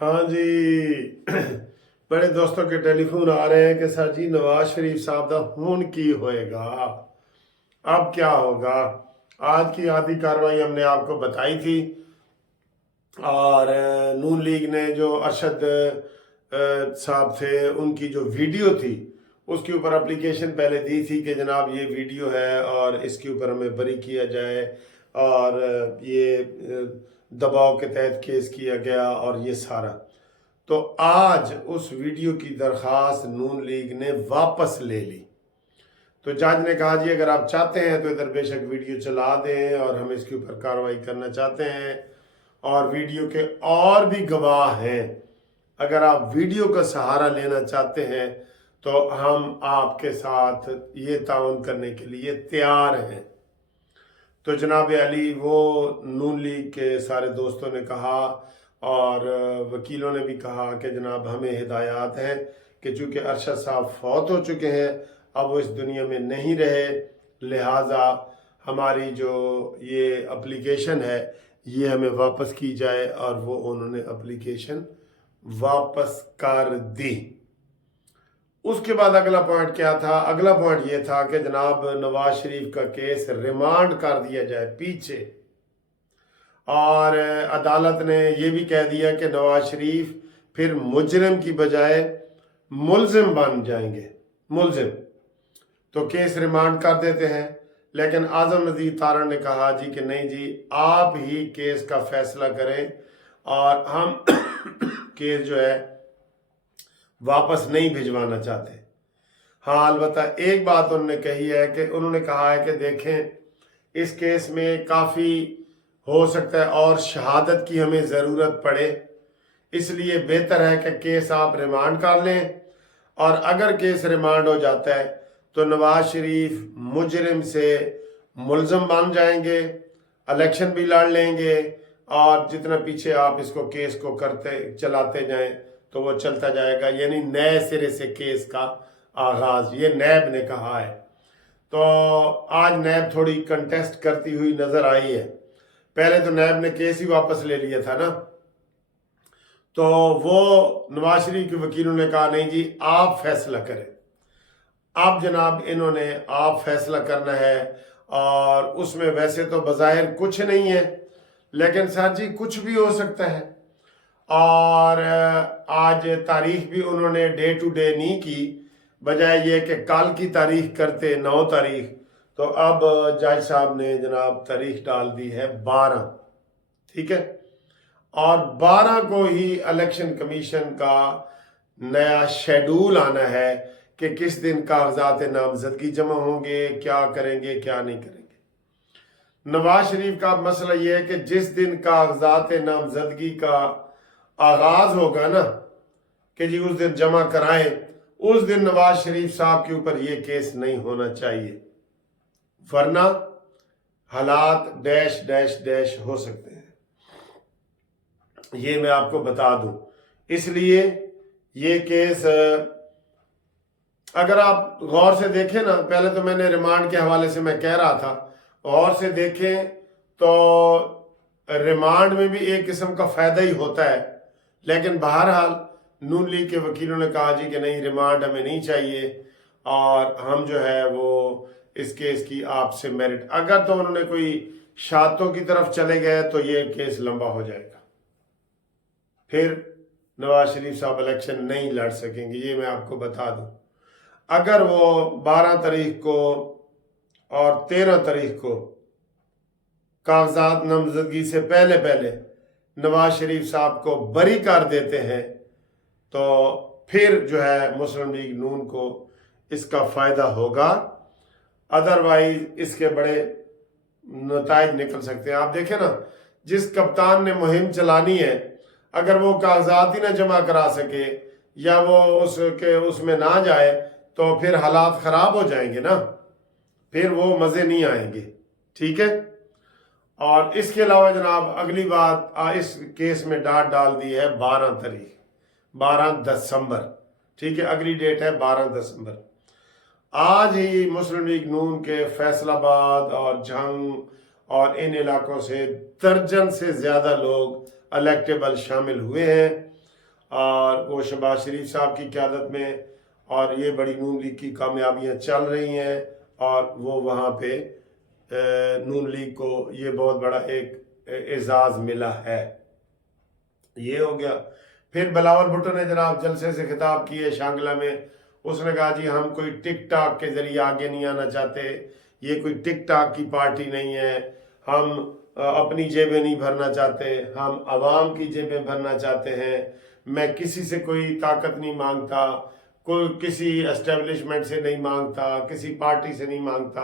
हाँ जी। बड़े दोस्तों के टेलीफोन आ रहे हैं कि सर जी नवाज शरीफ साहब का हुन की होएगा, अब क्या होगा। आज की आधी कार्रवाई हमने आपको बताई थी। और नून लीग ने जो अरशद साहब थे उनकी जो वीडियो थी उसके ऊपर एप्लीकेशन पहले दी थी कि जनाब ये वीडियो है और इसके ऊपर हमें बरी किया जाए, और ये दबाव के तहत केस किया गया और ये सारा। तो आज उस वीडियो की दरख्वास्त नून लीग ने वापस ले ली। तो जज ने कहा जी अगर आप चाहते हैं तो इधर बेशक वीडियो चला दें और हम इसके ऊपर कार्रवाई करना चाहते हैं, और वीडियो के और भी गवाह हैं, अगर आप वीडियो का सहारा लेना चाहते हैं तो हम आपके साथ ये ताउन करने के लिए तैयार हैं। तो जनाब अली वो नून लीग के सारे दोस्तों ने कहा और वकीलों ने भी कहा कि जनाब हमें हिदायत है कि चूँकि अरशद साहब फौत हो चुके हैं, अब वो इस दुनिया में नहीं रहे, लिहाजा हमारी जो ये एप्लीकेशन है ये हमें वापस की जाए। और वो उन्होंने एप्लीकेशन वापस कर दी। उसके बाद अगला पॉइंट क्या था? अगला पॉइंट ये था कि जनाब नवाज शरीफ का केस रिमांड कर दिया जाए पीछे, और अदालत ने यह भी कह दिया कि नवाज शरीफ फिर मुजरिम की बजाय मुलजिम बन जाएंगे। मुलजिम तो केस रिमांड कर देते हैं। लेकिन आजम नज़ीर तारण ने कहा जी कि नहीं जी, आप ही केस का फैसला करें और हम केस जो है वापस नहीं भिजवाना चाहते। हाँ, अलबत्ता एक बात उन्होंने कही है कि उन्होंने कहा है कि देखें इस केस में काफ़ी हो सकता है और शहादत की हमें ज़रूरत पड़े, इसलिए बेहतर है कि केस आप रिमांड कर लें, और अगर केस रिमांड हो जाता है तो नवाज शरीफ मुजरिम से मुलजम बन जाएंगे, इलेक्शन भी लड़ लेंगे, और जितना पीछे आप इसको केस को करते चलाते जाएं तो वो चलता जाएगा, यानी नए सिरे से केस का आगाज। ये नैब ने कहा है। तो आज नैब थोड़ी कंटेस्ट करती हुई नजर आई है। पहले तो नैब ने केस ही वापस ले लिया था ना, तो वो नवाज शरीफ के वकीलों ने कहा नहीं जी आप फैसला करें। अब जनाब इन्होंने आप फैसला करना है, और उसमें वैसे तो बज़ाहिर कुछ नहीं है, लेकिन सर जी कुछ भी हो सकता है। और आज तारीख भी उन्होंने डे टू डे नहीं की, बजाय ये कि कल की तारीख करते 9 तारीख, तो अब जज साहब ने जनाब तारीख डाल दी है 12। ठीक है, और 12 को ही इलेक्शन कमीशन का नया शेड्यूल आना है कि किस दिन कागजात नामजदगी जमा होंगे, क्या करेंगे क्या नहीं करेंगे। नवाज शरीफ का मसला यह है कि जिस दिन कागजात नामजदगी का आगाज होगा ना कि जी उस दिन जमा कराएं, उस दिन नवाज शरीफ साहब के ऊपर यह केस नहीं होना चाहिए, वरना हालात डैश डैश डैश हो सकते हैं। ये मैं आपको बता दूं। इसलिए ये केस अगर आप गौर से देखें ना, पहले तो मैंने रिमांड के हवाले से मैं कह रहा था, गौर से देखें तो रिमांड में भी एक किस्म का फायदा ही होता है, लेकिन बहरहाल नून लीग के वकीलों ने कहा जी कि नहीं रिमांड हमें नहीं चाहिए, और हम जो है वो इस केस की आपसे मेरिट, अगर तो उन्होंने कोई शातों की तरफ चले गए तो ये केस लंबा हो जाएगा, फिर नवाज शरीफ साहब इलेक्शन नहीं लड़ सकेंगे। ये मैं आपको बता दूं। अगर वो 12 तारीख को और 13 तारीख को कागजात नामजदगी से पहले पहले नवाज शरीफ साहब को बरी कर देते हैं तो फिर जो है मुस्लिम लीग नून को इसका फ़ायदा होगा, अदरवाइज इसके बड़े नताइज निकल सकते हैं। आप देखें ना, जिस कप्तान ने मुहिम चलानी है, अगर वो कागजात ही ना जमा करा सके या वो उसमें ना जाए तो फिर हालात ख़राब हो जाएंगे ना, फिर वो मज़े नहीं आएंगे। ठीक है, और इसके अलावा जनाब अगली बात, इस केस में डाट डाल दी है 12 तारीख, 12 दिसंबर। ठीक है, अगली डेट है 12 दिसंबर। आज ही मुस्लिम लीग नून के फैसलाबाद और जंग और इन इलाकों से दर्जन से ज़्यादा लोग इलेक्टेबल शामिल हुए हैं, اور وہ شہباز شریف صاحب کی قیادت میں، اور یہ بڑی نون لیگ کی کامیابیاں چل رہی ہیں، اور وہ وہاں پہ نون لیگ کو یہ بہت بڑا ایک اعزاز ملا ہے۔ یہ ہو گیا۔ پھر بلاول بھٹو نے جناب جلسے سے خطاب کیے شانگلہ میں، اس نے کہا جی ہم کوئی ٹک ٹاک کے ذریعے آگے نہیں آنا چاہتے، یہ کوئی ٹک ٹاک کی پارٹی نہیں ہے، ہم اپنی جیبیں نہیں بھرنا چاہتے، ہم عوام کی جیبیں بھرنا چاہتے ہیں، میں کسی سے کوئی طاقت نہیں مانگتا، کوئی کسی اسٹیبلشمنٹ سے نہیں مانگتا، کسی پارٹی سے نہیں مانگتا،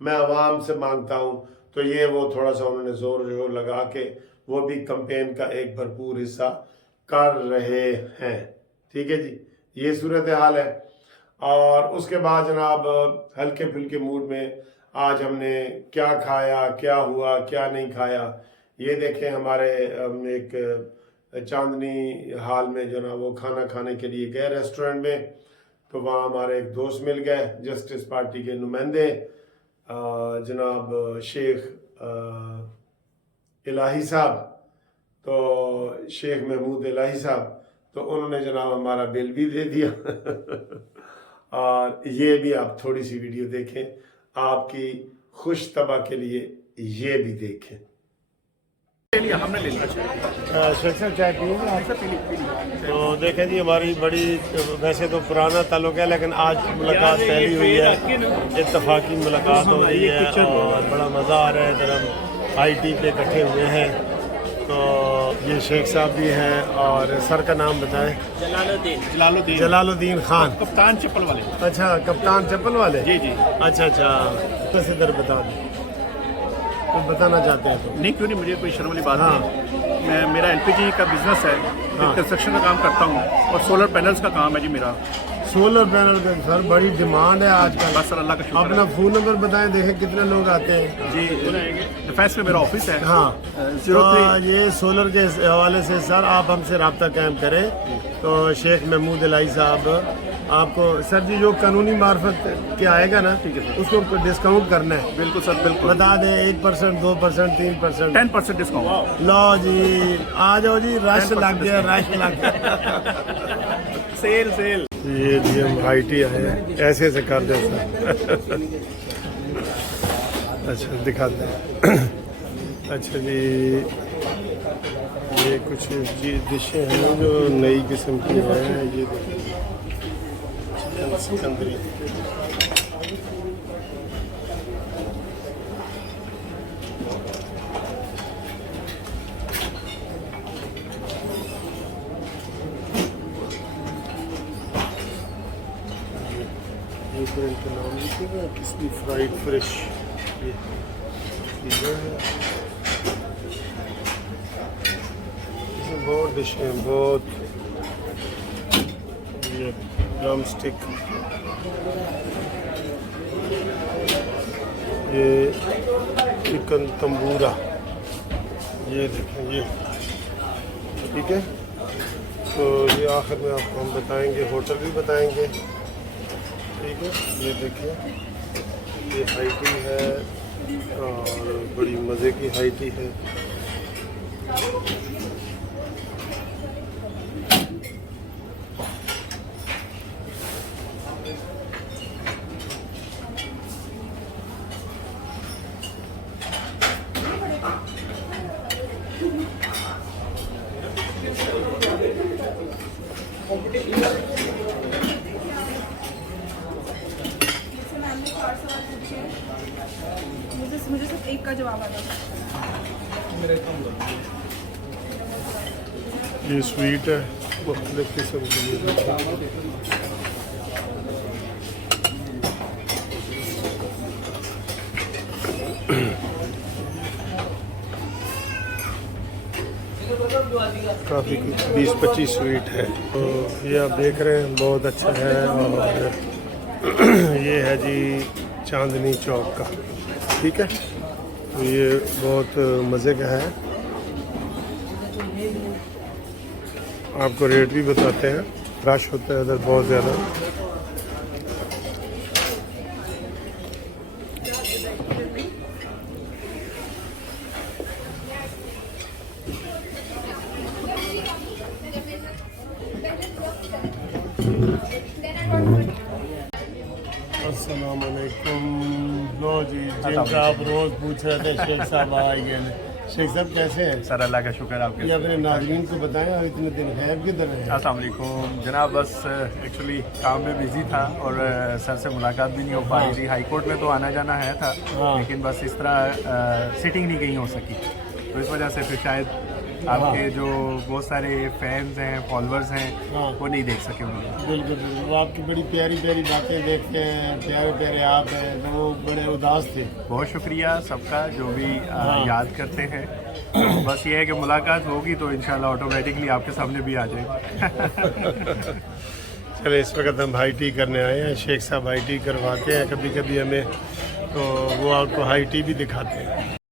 میں عوام سے مانگتا ہوں۔ تو یہ وہ تھوڑا سا انہوں نے زور لگا کے وہ بھی کمپین کا ایک بھرپور حصہ کر رہے ہیں۔ ٹھیک ہے جی، یہ صورتحال ہے۔ اور اس کے بعد جناب ہلکے پھلکے موڈ میں آج ہم نے کیا کھایا، کیا ہوا، کیا نہیں کھایا، یہ دیکھیں۔ ہمارے ایک چاندنی ہال میں جو نا وہ کھانا کھانے کے لیے گئے ریسٹورنٹ میں، تو وہاں ہمارے ایک دوست مل گئے جسٹس پارٹی کے نمائندے جناب شیخ الہی صاحب، تو شیخ محمود الہی صاحب، تو انہوں نے جناب ہمارا بل بھی دے دیا اور یہ بھی آپ تھوڑی سی ویڈیو دیکھیں، آپ کی خوش طبع کے لیے یہ بھی دیکھیں۔ ہم نے لے لیا چائے پیے تو دیکھیں جی، ہماری بڑی ویسے تو پرانا تعلق ہے، لیکن آج ملاقات پہلی ہوئی ہے، اتفاقی ملاقات ہو رہی ہے اور بڑا مزہ آ رہا ہے۔ ادھر ہم آئی ٹی پہ اکٹھے ہوئے ہیں، تو یہ شیخ صاحب بھی ہیں، اور سر کا نام بتائیں۔ جلال الدین خان، کپتان چپل والے۔ اچھا، کپتان چپل والے، جی جی۔ اچھا اچھا، بس ادھر بتا دیں، کچھ بتانا چاہتے ہیں تو؟ نہیں، کیوں نہیں، مجھے کوئی شرم والی بات نہیں۔ میرا ایل پی جی کا بزنس ہے، کنسٹرکشن کا کام کرتا ہوں، اور سولر پینلز کا کام ہے جی میرا۔ سولر پینل کا سر بڑی ڈیمانڈ ہے آج کل۔ بس سر اللہ کا شکر ہے۔ اپنا فون نمبر بتائیں، دیکھیں کتنے لوگ آتے ہیں۔ جی، ڈیفینس میں میرا آفس ہے۔ ہاں، 03 یہ سولر کے حوالے سے سر آپ ہم سے رابطہ قائم کریں، تو شیخ محمود الہی صاحب آپ کو سر جی جو قانونی معرفت کے آئے گا نا، اس کو ڈسکاؤنٹ کرنا ہے۔ بالکل سر، بالکل بتا دیں 1%، 2%، 3%، 10% ڈسکاؤنٹ۔ لو جی، آ جاؤ جی، رش لگ گیا، رش لگ گیا، سیل سیل۔ یہ جی ہم آئی ٹی آئے ہیں، ایسے ایسے کر دیں سر۔ اچھا دکھاتے ہیں۔ اچھا جی، یہ کچھ ڈشیں ہیں جو نئی قسم کی ہیں، یہ چکن سکندری، ان کا نام لکھے گا، کسی فرائیڈ فریش، بہت ڈشیں ہیں، بہت، یہ ڈرم اسٹک، یہ چکن تمبورا، یہ دیکھیں یہ، ٹھیک ہے۔ تو یہ آخر میں آپ کو ہم بتائیں گے، ہوٹل بھی بتائیں گے، ٹھیک ہے۔ یہ دیکھیں، یہ ہائی ٹی ہے اور بڑی مزے کی ہائی ٹی ہے۔ مجھے صرف ایک کا جواب آتا یہ سویٹ ہے، مختلف قسم کی۔ کافی 20-25 سویٹ ہے، تو یہ آپ دیکھ رہے ہیں بہت اچھا ہے۔ اور یہ ہے جی چاندنی چوک کا، ٹھیک ہے، تو یہ بہت مزے کا ہے۔ آپ کو ریٹ بھی بتاتے ہیں، رش ہوتا ہے ادھر بہت زیادہ۔ लो जी, जिनका आप रोज पूछ रहे थे शेख साहब आए गए हैं। शेख साहब कैसे हैं? सर अल्लाह का शुक्र आपके। ये अपने नाज़रीन को बताएं, आप इतने दिन गैब किधर हैं? अस्सलाम वालेकुम जनाब, बस एक्चुअली काम में बिजी था और सर से मुलाकात भी नहीं हो पाई थी। हाई कोर्ट में तो आना जाना है था, लेकिन बस इस तरह सिटिंग नहीं कहीं हो सकी, तो इस वजह से फिर शायद आपके जो बहुत सारे फैंस हैं, फॉलोअर्स हैं, वो नहीं देख सके मुझे। बिल्कुल बिल्कुल, वो आपकी बड़ी प्यारी प्यारी बातें देखते हैं, प्यारे प्यारे आप हैं, तो वो बड़े उदास थे। बहुत शुक्रिया सबका जो भी याद करते हैं। तो बस ये है कि मुलाकात होगी तो इंशाल्लाह ऑटोमेटिकली आपके सामने भी आ जाएगी। चले, इस वक्त हम हाई टी करने आए हैं। शेख साहब हाई टी करवाते हैं कभी कभी हमें, तो वो आपको हाई टी भी दिखाते हैं।